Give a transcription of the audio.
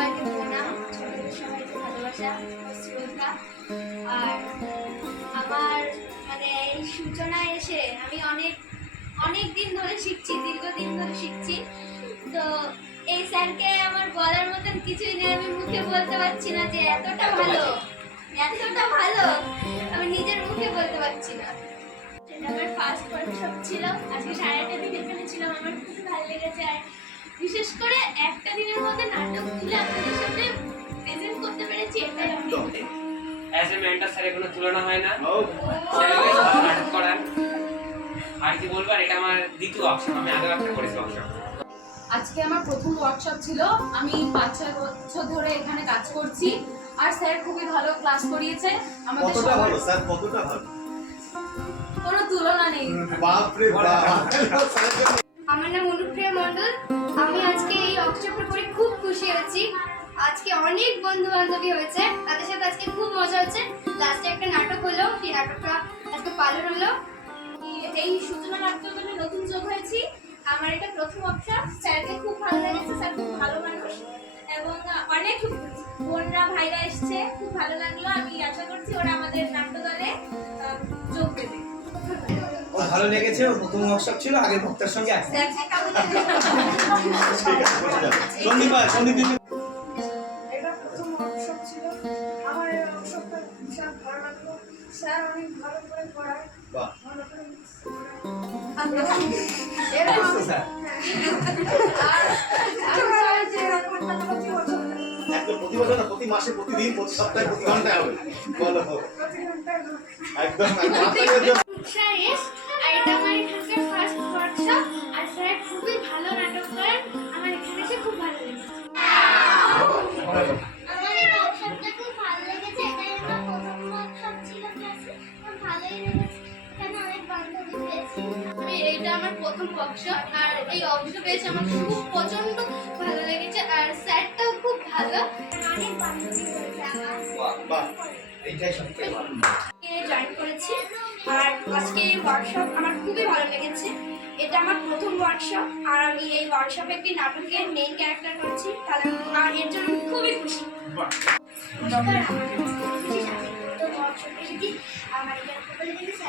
সবাইকে প্রণাম, ছোটদের সবাইকে ভালোবাসা ও শ্রদ্ধা। আর আমার মানে এই সূচনায় এসে আমি অনেক দিন ধরে শিখছি, দীর্ঘদিন ধরে শিখছি। তো এই স্যারকে আমার বলার মতন কিছুই নেই, আমি মুখে বলতে পারছি না যে এতটা ভালো আমি নিজের মুখে বলতে পারছি না। এটা আমার ফার্স্ট ওয়ার্কশপ ছিল, আজকে 8:30 দিন এখানে ছিলাম, আমার খুব ভালো লেগেছে। আর বিশেষ করে একটা দিনের মধ্যে নাটক তুলে আপনাদের সামনে প্রেজেন্ট করতে পেরেছি, এটাই আমি অ্যাজ এ মেন্টর স্যারের কোনো তুলনা হয় না। স্যারকে নাটক করান আর কি বলবো, এটা আমার দ্বিতীয় ওয়ার্কশপ, আমি আগে একটা করেছি ওয়ার্কশপ। আজকে আমার প্রথম ওয়ার্কশপ ছিল, আমি 5-6 বছর ধরে এখানে কাজ করছি। আর স্যার খুবই ভালো ক্লাস করিয়েছে আমাদের। কতটা ভালো স্যার, কতটা ভালো, কোনো তুলনা নেই। বাপ রে বাপ। আমার নাম অনুপ্রিয়া মণ্ডল। আমি আজকে এই ওয়ার্কশপে করে খুব খুশি হয়েছি। আজকে অনেক বন্ধু বান্ধবী হয়েছে, তাদের সাথে আজকে খুব মজা হচ্ছে। লাস্টে একটা নাটক হলো, সেই নাটকটা আজকে পালন হলো। এই সূচনা নাট্যদলে নতুন যোগ হয়েছি। আমার এটা প্রথম ওয়ার্কশপ, স্যারকে খুব ভালো লেগেছে, স্যার খুব ভালো মানুষ এবং অনেক বোনরা ভাইরা এসছে, খুব ভালো লাগলো। আমি আশা করছি ওরা আমাদের নাট্যদলে যোগ দেবে। ভালো লেগেছে, ওর প্রথম ওয়ার্কশপ ছিল, আগের বক্তার সঙ্গে একসাথে। এটা প্রথম ওয়ার্কশপ ছিল, আমার এই ওয়ার্কশপটা বিশাল ভালো লাগলো। স্যার অনেক ভালো করে পড়ায়, ভালো করে প্রতি বছর না, প্রতি মাসে, প্রতিদিন, প্রতি সপ্তাহে, প্রতি ঘন্টায় হবে। বলো একদম উৎসাহেশ। আর এটা আমার এখানকার ফার্স্ট ওয়ার্কশপ, আর স্যার খুবই ভালো নাটক করেন, আমার এখানে এসে খুব ভালো লেগেছে। আমার এই ওয়ার্কশপটা খুব ভালো লেগেছে, এটাই আমার প্রথম ওয়ার্কশপ ছিল ক্লাসে, খুব ভালোই লেগেছে। এখানে অনেক বান্ধবী পেয়েছি। এইটা আমার প্রথম ওয়ার্কশপ, আর এই ওয়ার্কশপে এসে আমার খুব প্রচন্ড ভালো লেগেছে। আর স্যারটাও খুব ভালো, অনেক বান্ধবী হয়েছে আমার। বাহ, এইটাই সবথেকে ভালো। জয়েন করেছি, আর আজকে এই ওয়ার্কশপ আমার খুবই ভালো লেগেছে। এটা আমার প্রথম ওয়ার্কশপ, আর আমি এই ওয়ার্কশপে একটি নাটকের মেইন ক্যারেক্টার করছি, তাহলে আর এর জন্য আমি খুবই খুশি। নমস্কার, আমার নাম খুশি। আমি প্রথম ওয়ার্কশপে এসেছি, আমার এখানে খুব ভালো লেগেছে।